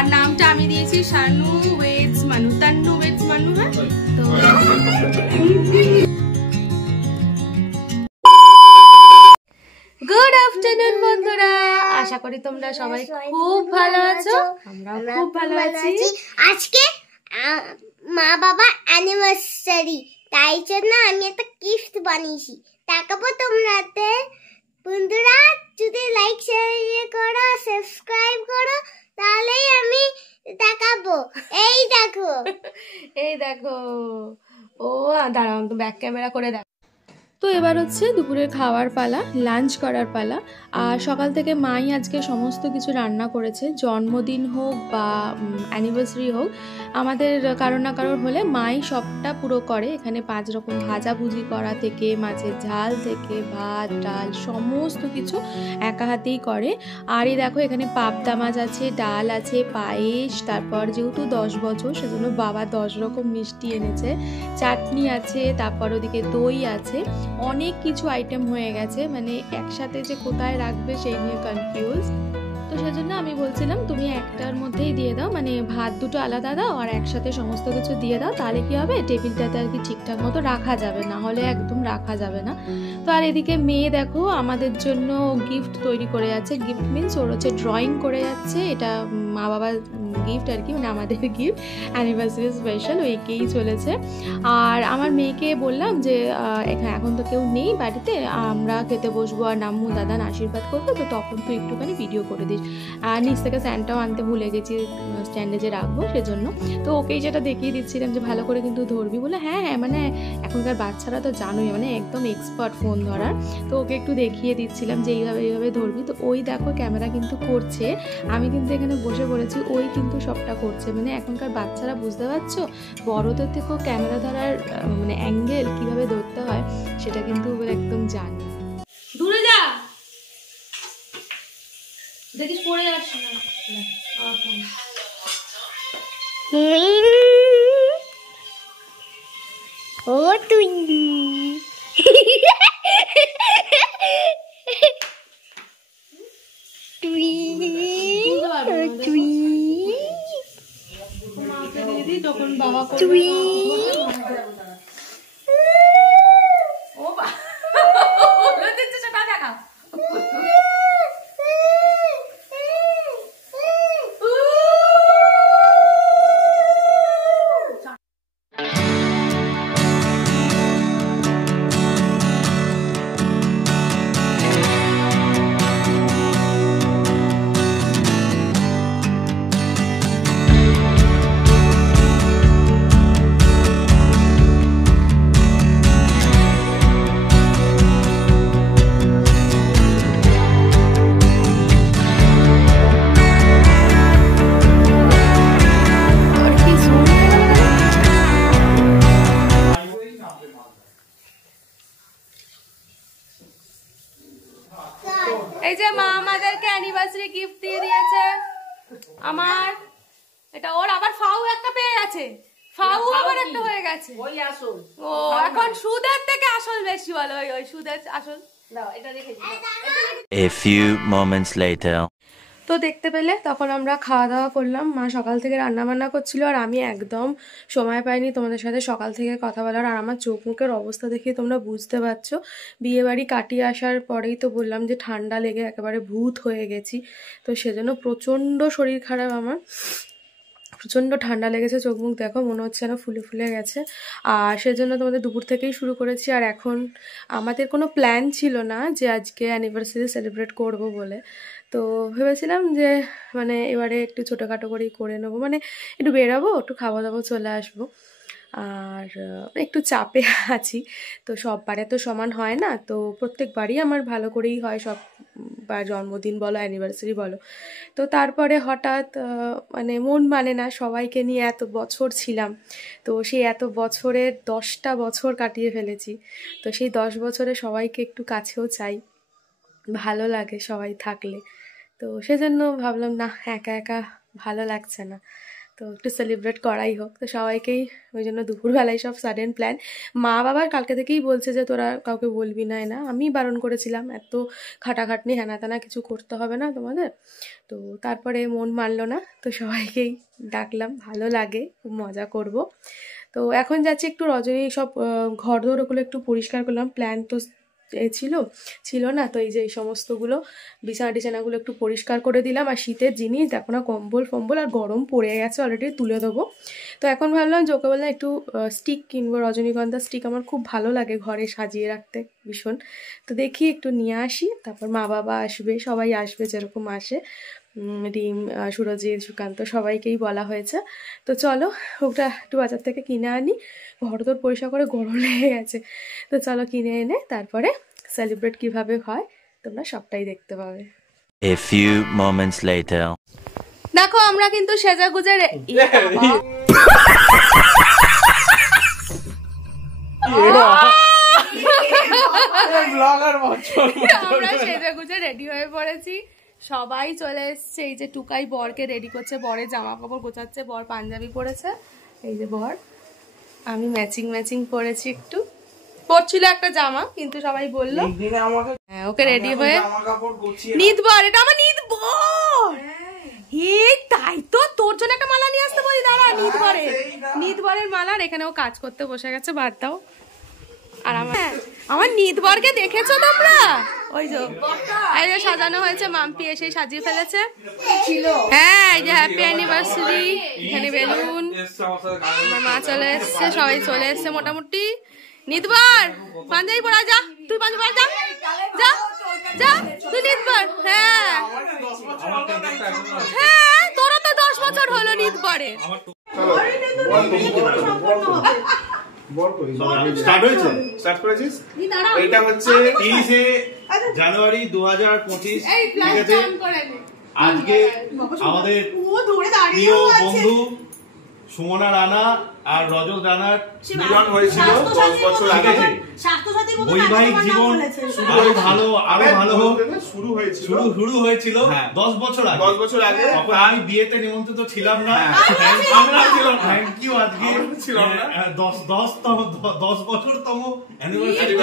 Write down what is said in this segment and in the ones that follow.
আর নামটা আমি দিয়েছি শানু ওয়েডস মানু, তান্নু ওয়েডস মানু। হ্যাঁ, তো গুড আফটারনুন বন্ধুরা, আশা করি তোমরা সবাই খুব ভালো আছো। আমরা খুব ভালো আছি। আজকে মা বাবা অ্যানিভার্সারি, তাই জন্য আমি একটা গিফট বানিয়েছি, দেখাবো তোমাদের। বন্ধুরা যদি লাইক শেয়ার করো, সাবস্ক্রাইব করো, তাহলেই আমি দেখাবো। এই দেখো, এই দেখো। ও দাঁড়াও, তো ব্যাক ক্যামেরা করে দেখ। তো এবার হচ্ছে দুপুরের খাওয়ার পালা, লাঞ্চ করার পালা। আর সকাল থেকে মাই আজকে সমস্ত কিছু রান্না করেছে। জন্মদিন হোক বা অ্যানিভার্সারি হোক, আমাদের কারোর না কারোর হলে মাই সবটা পুরো করে। এখানে 5 রকম ভাজাভুজি করা থেকে মাছের ঝাল থেকে ভাত ডাল সমস্ত কিছু একা হাতেই করে। আর এই দেখো, এখানে পাবদা মাছ আছে, ডাল আছে, পায়েস, তারপর যেহেতু 10 বছর সেজন্য বাবা 10 রকম মিষ্টি এনেছে, চাটনি আছে, তারপর ওদিকে দই আছে, অনেক কিছু আইটেম হয়ে গেছে। মানে একসাথে যে কোথায় রাখবে সেই নিয়ে কনফিউজ। তো সেজন্য আমি বলছিলাম তুমি একটার মধ্যেই দিয়ে দাও, মানে ভাত দুটো আলাদা দাও আর একসাথে সমস্ত কিছু দিয়ে দাও, তাহলে কি হবে টেবিলটাতে আর কি ঠিকঠাক মতো রাখা যাবে, না হলে একদম রাখা যাবে না। তো আর এদিকে মেয়ে দেখো আমাদের জন্য গিফট তৈরি করে যাচ্ছে। গিফট মিনস ওর হচ্ছে ড্রয়িং করে যাচ্ছে। এটা মা বাবার গিফট আর কি, মানে আমাদের গিফট, অ্যানিভার্সারি স্পেশাল, ওইকেই চলেছে। আর আমার মেয়েকে বললাম যে এখন তো কেউ নেই বাড়িতে, আমরা খেতে বসবো আর নাম্মু দাদান আশীর্বাদ করবো, তো তখন তুই একটুখানি ভিডিও করে দিস। আর নিচ থেকে স্ট্যান্ডটাও আনতে ভুলে গেছি, স্ট্যান্ডে যে রাখবো সেজন্য। তো ওকেই যেটা দেখিয়ে দিচ্ছিলাম যে ভালো করে কিন্তু ধরবি বলে। হ্যাঁ হ্যাঁ, মানে এখনকার বাচ্চারা তো জানোই, মানে একদম এক্সপার্ট ফোন ধরার। তো ওকে একটু দেখিয়ে দিচ্ছিলাম যে এইভাবে ধরবি। তো ওই দেখো ক্যামেরা কিন্তু করছে, আমি কিন্তু এখানে বসে পড়েছি, ওই কিন্তু সবটা করছে। মানে এখনকার বাচ্চারা, বুঝতে পারছো, বড়দের থেকেও ক্যামেরা ধরার মানে অ্যাঙ্গেল কীভাবে ধরতে হয় সেটা কিন্তু একদম জানে। দূরে যা, দেখিস পড়ে যাস না। ও তুই যখন বাবা এই যে মা আমাদেরকে অ্যানিভার্সারি গিফট দিয়ে দিয়েছে। আমার এটা ওর আবার ফাউ একটা পেয়ে গেছে, ফাউ আবার একটা হয়ে গেছে। ওই আসল, ও এখন সুদের থেকে আসল বেশি বলো, ওই সুদের আসল। দাও এটা রেখে দিই। A few moments later. তো দেখতে পেলে তখন আমরা খাওয়া দাওয়া করলাম। মা সকাল থেকে রান্না বান্না করছিল আর আমি একদম সময় পাইনি তোমাদের সাথে সকাল থেকে কথা বলার। আর আমার চোখ মুখের অবস্থা দেখে তোমরা বুঝতে পারছো, বিয়েবাড়ি কাটিয়ে আসার পরেই তো বললাম যে ঠান্ডা লেগে একেবারে ভূত হয়ে গেছি। তো সেজন্য প্রচণ্ড শরীর খারাপ আমার, প্রচণ্ড ঠান্ডা লেগেছে, চোখ মুখ দেখো মনে হচ্ছে যেন ফুলে ফুলে গেছে। আর সেজন্য তোমাদের দুপুর থেকেই শুরু করেছি। আর এখন আমাদের কোনো প্ল্যান ছিল না যে আজকে অ্যানিভার্সারি সেলিব্রেট করব বলে। তো ভেবেছিলাম যে মানে এবারে একটু ছোটোখাটো করেই করে নেবো, মানে একটু বেরাবো, একটু খাওয়া দাওয়া চলে আসবো। আর একটু চাপে আছি, তো সব বারে তো সমান হয় না। তো প্রত্যেকবারই আমার ভালো করেই হয়, সব বা জন্মদিন বলো অ্যানিভার্সারি বলো। তো তারপরে হঠাৎ মানে মন মানে না, সবাইকে নিয়ে এত বছর ছিলাম, তো সেই এত বছরের 10টা বছর কাটিয়ে ফেলেছি। তো সেই 10 বছরে সবাইকে একটু কাছেও চাই, ভালো লাগে সবাই থাকলে। তো সেজন্য ভাবলাম না, একা একা ভালো লাগছে না। তো একটু সেলিব্রেট করাই হোক, তো সবাইকেই ওই জন্য দুপুরবেলায় সব সাডেন প্ল্যান। মা বাবার কালকে থেকেই বলছে যে তোরা কাউকে বলবি না, না আমি বারণ করেছিলাম এত খাটাখাটনি হ্যানা ত্যানা কিছু করতে হবে না তোমাদের, তো তারপরে মন মানলো না, তো সবাইকেই ডাকলাম, ভালো লাগে, খুব মজা করব। তো এখন যাচ্ছি একটু রজনী সব ঘর দোর ওগুলো একটু পরিষ্কার করলাম, প্ল্যান তো ছিল না, তো এই যে এই সমস্তগুলো বিছানা টিছানাগুলো একটু পরিষ্কার করে দিলাম। আর শীতের জিনিস দেখো না, কম্বল ফম্বল আর গরম পড়ে গেছে অলরেডি, তুলে দেবো। তো এখন ভাবলাম যে ওকে বললাম একটু স্টিক কিনবো, রজনীগন্ধা স্টিক আমার খুব ভালো লাগে ঘরে সাজিয়ে রাখতে ভীষণ, তো দেখি একটু নিয়ে আসি। তারপর মা বাবা আসবে, সবাই আসবে যেরকম আসে, রিম, সুরজিৎ, সুকান্ত সবাইকেই বলা হয়েছে। তো চলো ওটা একটু বাজার থেকে কিনে আনি, ঘর তোর পরিষ্কার করে গরম লেগে গেছে, তো চলো কিনে এনে তারপরে সেলিব্রেট কিভাবে হয় তোমরা সবটাই দেখতে পাবে। A few moments later. দেখো আমরা কিন্তু সেজাগুজে আমরা সেজাগুজে রেডি হয়ে পড়েছি, সবাই চলে এসছে। এই যে টুকাই বরকে রেডি করছে, বরের জামা কাপড় গোছাচ্ছে, বর পাঞ্জাবি পরেছে, এই যে বর, আমি ম্যাচিং পরেছি, একটু পরছিল একটা জামা, কিন্তু সবাই বললো হ্যাঁ ওকে রেডি হয়ে নিত বর, এটা আমার নিত বর। এই তাই তো, তোর জন্য একটা মালা নিয়ে আসতে বলি, দাঁড়া, নিত বরের মালা। আর এখানে ও কাজ করতে বসে গেছে, বাদ দাও। আর আমার নিত বরকে দেখেছো তোমরা? ওই যে এই যে সাজানো হয়েছে, মাম্পি এসে সাজিয়ে ফেলেছে। হ্যাঁ এই যে হ্যাপি অ্যানিভার্সারি, এখানে বেলুন, আমার মা চলে এসছে, সবাই চলে এসছে মোটামুটি। নিতবার পাঞ্জাবি পরা, যা তুই পাঞ্জাবি পরা, যা যা তুই নিতবার। হ্যাঁ হ্যাঁ তোরও তো 10 বছর হলো নিতবারে। এটা হচ্ছে 30 জানুয়ারি 2025। ঠিক আছে, আজকে আমাদের প্রিয় বন্ধু সুমনা রানা আর রজত রানার মিলন হয়েছিল 10 বছর আগে। বৈবাহিক জীবন আরো ভালো হোক, শুরু হয়েছিল 10 বছর আগে। তখন আমি বিয়েতে নিমন্ত্রিত ছিলাম না, থ্যাংক ইউ। আজকে 10 বছরতম অ্যানিভার্সারি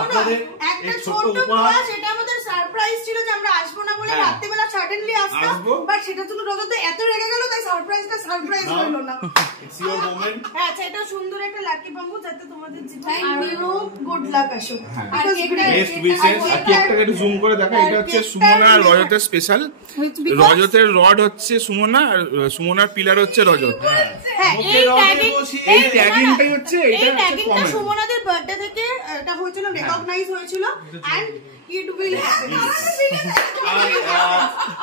আপনাদের এক ছোট উপহার। সেটা আমাদের সারপ্রাইজ ছিল যে আমরা আসবো না বলে রাত্রিবেলা সাডেনলি আসতাম, বাট সেটা জন্য রজত এত রেগে গেল, তাই সারপ্রাইজটা সারপ্রাইজ হলো না। It's your moment. হ্যাঁ আচ্ছা, এটা সুন্দর একটা লাকি বাম্বু, যাতে তোমাদের জীবনে আরো গুড লাক আসে। আর বেস্ট উইশেস। আর কেকটাকে একটু জুম করে দেখা, এটা হচ্ছে সুমনা আর রজতের স্পেশাল। রজতের রড হচ্ছে সুমনা, আর সুমনার পিলার হচ্ছে রজত। হ্যাঁ এই ট্যাগিংটাই হচ্ছে, এই ট্যাগিংটা সুমনাদের বার্থডে থেকে এটা হয়েছিল, রেকগনাইজ হয়েছিল, এন্ড ইট উইল হ্যাপেন।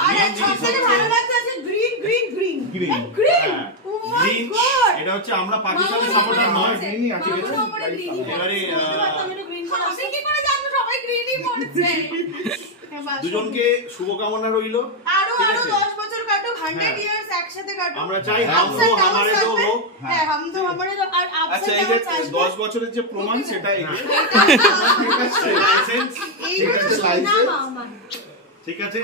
আর সবথেকে ভালো লাগছে আছে green green green green green. এটা হচ্ছে আমরা পাকিস্তানের সাপোর্টার নয়, গ্রিনই আছে। এবারে কি করে জানবো সবাই গ্রিনই পড়ছে। দুজনকে শুভকামনা রইল, আরো 10 বছর কাটো, 100 ইয়ার্স একসাথে কাটো। আমরা চাই হাম দো হামারে দো হোক। হ্যাঁ হাম দো হামারে দো। আর আচ্ছা, এই যে 10 বছরের যে প্রমাণ, সেটা লাইসেন্স, ঠিক আছে।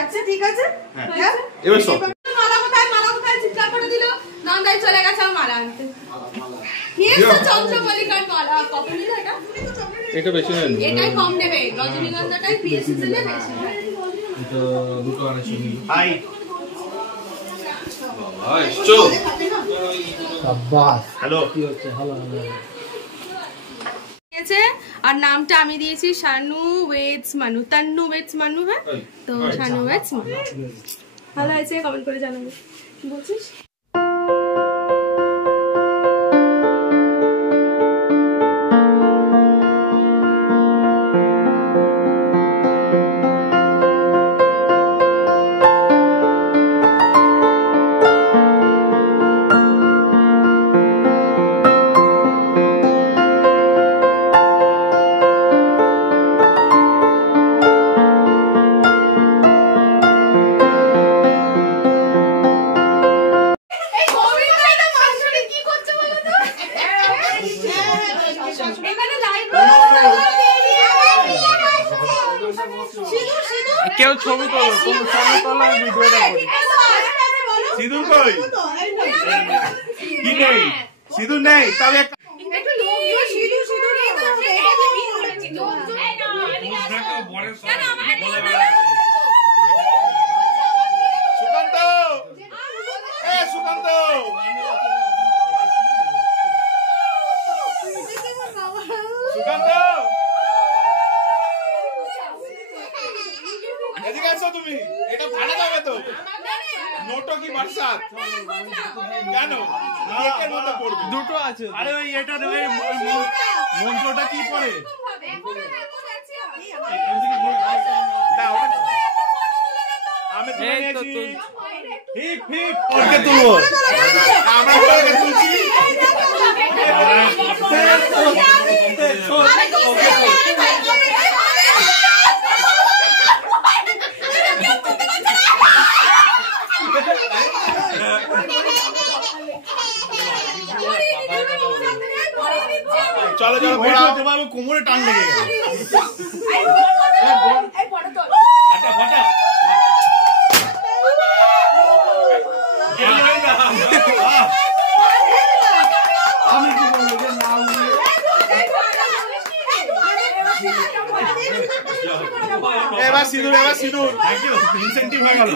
আচ্ছা ঠিক আছে, হ্যাঁ এবার সব মালা কোথায় চিৎকার করে দিল। নন্দাই চলে গেছে আমার মালা আনতে, নিয়ে এসো চন্দ্রমল্লিকার মালা। কত নিল এটা? এটা বেশি নেই, এটাই কম নেবে, রজনীগন্ধাটাই বিয়ের সিজনে বেশি হয়। এটা দুটো আনে শুনি। হাই হ্যালো, কি হচ্ছে? হ্যালো আর নামটা আমি দিয়েছি শানু ওয়েটস মানু, তান্নু ওয়েটস মানু। হ্যাঁ তো শানু ওয়েটস মানু ভালো হয়েছে, কমেন্ট করে জানাবে। কি বলছিস? কেউ ছবি তোলো, তুমি ছবি তোলো, ভিডিওটা করি। সিঁদুর কই? কি নেই? সিঁদুর নেই, তবে সুকান্ত, সুকান্ত, সুকান্ত, এদিকে আসো তুমি। এটা ভালো যাবে তো? নোটো কি বারসাত? কেন? কেকের মধ্যে পড়বে। দুটো আছে। আরে ওই এটা ওই মন্ত্রটা কি পড়ে? আমি তো নিয়েছি। হিপ হিপ করকে তুলবো। আমরা করকে তুলছি। চলো চলো পড়াতে পারবো, কোমরে টান লেগে গেল। ফাটা ফাটা আমি কি বলবো না? এবার সিঁদুর, এবার সিঁদুর। থ্যাংক ইউ, ইনসেন্টিভ হয়ে গেল।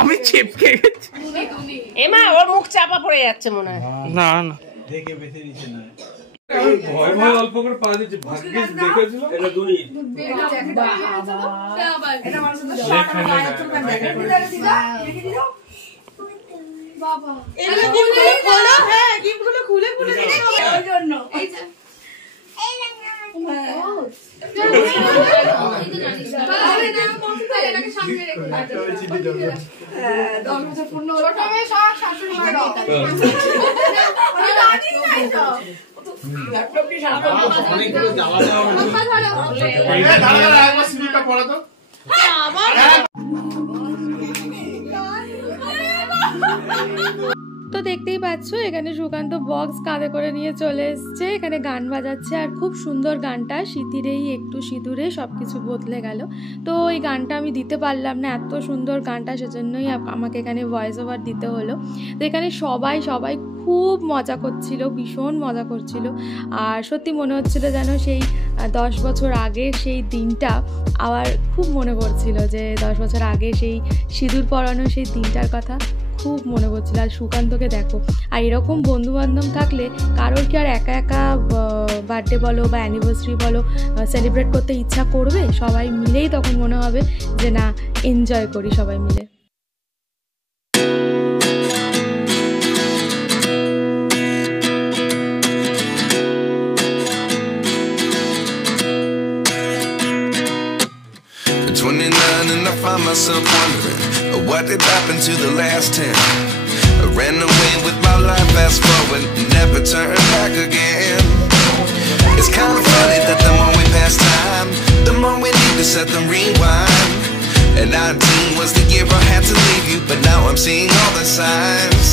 আমি চিপকে গেছি। এমা ওর মুখ চাপা পড়ে যাচ্ছে মনে হয়। না না দেখে বেঁচে নিচে না, ভয় ভয় অল্প করে পা দিচ্ছে। ভাগ্যিস দেখেছিল এটা দুনি। বাবা এগুলো গিফটগুলো খোলো। হ্যাঁ গিফটগুলো খুলে খুলে দিতে হবে ওর জন্য। এই যে তো দেখতেই পাচ্ছ এখানে সুকান্ত বক্স কাঁধে করে নিয়ে চলে এসছে, এখানে গান বাজাচ্ছে আর খুব সুন্দর গানটা। সিঁথিরেই একটু সিঁদুরে সব কিছু বদলে গেল। তো এই গানটা আমি দিতে পারলাম না, এত সুন্দর গানটা, সেজন্যই আমাকে এখানে ভয়েস ওভার দিতে হলো। তো এখানে সবাই খুব মজা করছিল, ভীষণ মজা করছিল। আর সত্যি মনে হচ্ছিল যেন সেই 10 বছর আগের সেই দিনটা আবার খুব মনে পড়ছিল, যে 10 বছর আগে সেই সিঁদুর পরানো সেই দিনটার কথা খুব মনে পড়ছিল। আর সুকান্তকে দেখো, আর এরকম বন্ধুবান্ধব থাকলে কারোর কি আর একা একা বার্থডে বলো বা অ্যানিভার্সারি বলো সেলিব্রেট করতে ইচ্ছা করবে? সবাই মিলেই তখন মনে হবে যে না, এনজয় করি সবাই মিলে। And I find myself wondering what did happen to the last 10. I ran away with my life, fast forward, never turn back again. It's kind of funny that the more we pass time, the more we need to set them rewind. And 19 was the year I had to leave you, but now I'm seeing all the signs.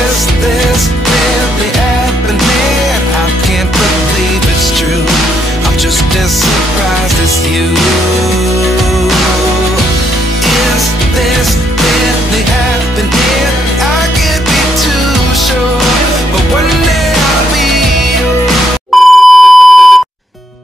Is this really happening? I can't believe it's true. I'm just as surprised as you. Is this really happening? I can't be too sure, but one day I'll be yours.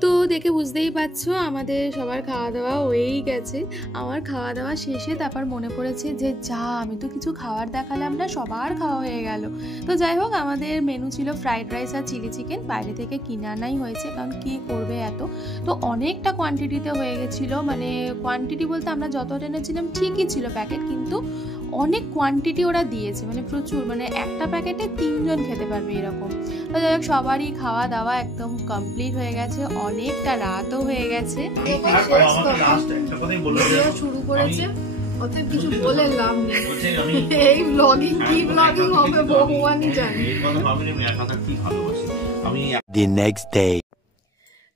তো দেখে বুঝতেই পারছি পাচ্ছ আমাদের সবার খাওয়া দাওয়া হয়েই গেছে। আমার খাওয়া দাওয়া শেষে তারপর মনে পড়েছে যে যা আমি তো কিছু খাবার দেখালাম না, সবার খাওয়া হয়ে গেল। তো যাই হোক, আমাদের মেনু ছিল ফ্রাইড রাইস আর চিলি চিকেন, বাইরে থেকে কিনে আনাই হয়েছে, কারণ কী করবে এত। তো অনেকটা কোয়ান্টিটিতে হয়ে গেছিলো, মানে কোয়ান্টিটি বলতে আমরা যত এনেছিলাম ঠিকই ছিল প্যাকেট, কিন্তু অনেক কোয়ান্টিটি ওরা দিয়েছে, মানে প্রচুর, মানে একটা প্যাকেটে 3 জন খেতে পারবে এরকম। তো যাই হোক, সবারই খাওয়া দাওয়া একদম কমপ্লিট হয়ে গেছে, অনেকটা রাতও হয়ে গেছে। শুরু করেছে, অতএব কিছু বলে লাভ নেই। এই ব্লগিং কি ব্লগিং হবে ভগবানই জানে। The next day.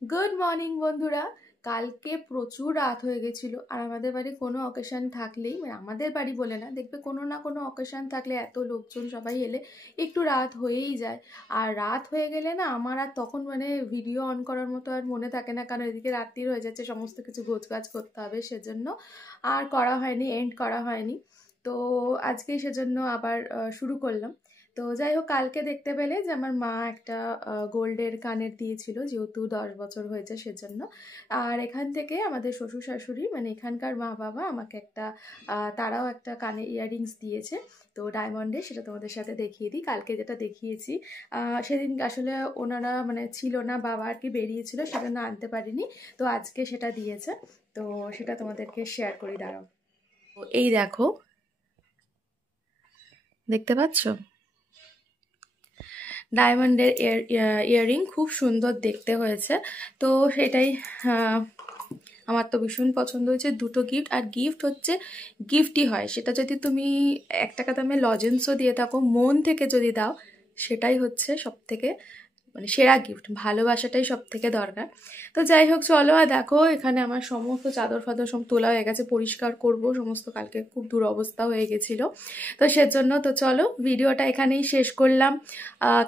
Good morning বন্ধুরা। কালকে প্রচুর রাত হয়ে গেছিলো, আর আমাদের বাড়ি কোনো অকেশান থাকলেই, মানে আমাদের বাড়ি বলে না, দেখবে কোনো না কোনো অকেশান থাকলে এত লোকজন সবাই এলে একটু রাত হয়েই যায়। আর রাত হয়ে গেলে না আমার আর তখন মানে ভিডিও অন করার মতো আর মনে থাকে না, কারণ এদিকে রাত্রির হয়ে যাচ্ছে, সমস্ত কিছু গোছগাছ করতে হবে, সেজন্য আর করা হয়নি, এন্ড করা হয়নি। তো আজকেই সেজন্য আবার শুরু করলাম। তো যাই হোক, কালকে দেখতে পেলে যে আমার মা একটা গোল্ডের কানের দিয়েছিল, যেহেতু 10 বছর হয়েছে সেজন্য। আর এখান থেকে আমাদের শ্বশুর শাশুড়ি, মানে এখানকার মা বাবা আমাকে একটা তারাও একটা কানের ইয়াররিংস দিয়েছে, তো ডায়মন্ডের, সেটা তোমাদের সাথে দেখিয়ে দিই। কালকে যেটা দেখিয়েছি সেদিন আসলে ওনারা মানে ছিল না, বাবা আর কি বেরিয়েছিল, সেজন্য আনতে পারিনি। তো আজকে সেটা দিয়েছে, তো সেটা তোমাদেরকে শেয়ার করি, দাঁড়াও। এই দেখো, দেখতে পাচ্ছ ডায়মন্ডের ইয়াররিং, খুব সুন্দর দেখতে হয়েছে। তো সেটাই আমার তো ভীষণ পছন্দ হয়েছে। দুটো গিফট, আর গিফট হচ্ছে গিফটই হয়, সেটা যদি তুমি 1 টাকা দামে লজেন্সও দিয়ে থাকো, মন থেকে যদি দাও, সেটাই হচ্ছে সব থেকে মানে সেরা গিফট। ভালোবাসাটাই সব থেকে দরকার। তো যাই হোক, চলো। আর দেখো, এখানে আমার সমস্ত চাদর ফাদর সব তোলা হয়ে গেছে, পরিষ্কার করব সমস্ত, কালকে খুব দুরবস্থা হয়ে গেছিলো, তো সেজন্য। তো চলো, ভিডিওটা এখানেই শেষ করলাম।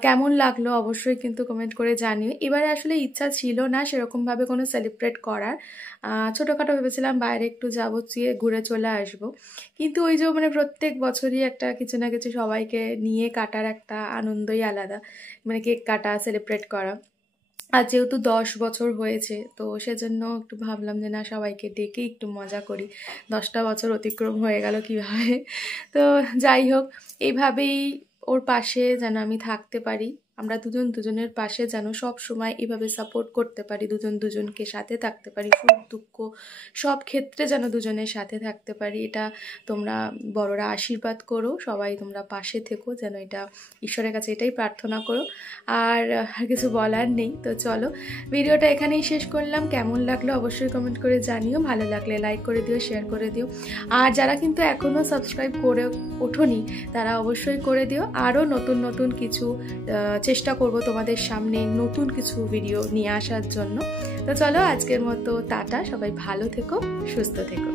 কেমন লাগলো অবশ্যই কিন্তু কমেন্ট করে জানিও। এবারে আসলে ইচ্ছা ছিল না সেরকমভাবে কোনো সেলিব্রেট করার, ছোটোখাটো ভেবেছিলাম বাইরে একটু যাবো, ঘুরে চলে আসবো, কিন্তু ওই যে মানে প্রত্যেক বছরই একটা কিছু না কিছু সবাইকে নিয়ে কাটার একটা আনন্দই আলাদা, মানে কেক কাটা, সেলিব্রেট করা। আর যেহেতু 10 বছর হয়েছে, তো সেজন্য একটু ভাবলাম যে না, সবাইকে ডেকে একটু মজা করি। 10টা বছর অতিক্রম হয়ে গেল কীভাবে। তো যাই হোক, এইভাবেই ওর পাশে যেন আমি থাকতে পারি, আমরা দুজন দুজনের পাশে যেন সব সময় এভাবে সাপোর্ট করতে পারি, দুজন দুজনকে সাথে থাকতে পারি, সুখ দুঃখ সব ক্ষেত্রে যেন দুজনের সাথে থাকতে পারি। এটা তোমরা বড়রা আশীর্বাদ করো, সবাই তোমরা পাশে থেকো, যেন এটা ঈশ্বরের কাছে এটাই প্রার্থনা করো। আর কিছু বলার নেই। তো চলো, ভিডিওটা এখানেই শেষ করলাম। কেমন লাগলো অবশ্যই কমেন্ট করে জানিও, ভালো লাগলে লাইক করে দিও, শেয়ার করে দিও। আর যারা কিন্তু এখনও সাবস্ক্রাইব করে ওঠোনি, তারা অবশ্যই করে দিও। আরও নতুন নতুন কিছু চেষ্টা করব তোমাদের সামনে নতুন কিছু ভিডিও নিয়ে আসার জন্য। তো চলো, আজকের মতো টাটা, সবাই ভালো থেকো, সুস্থ থেকো।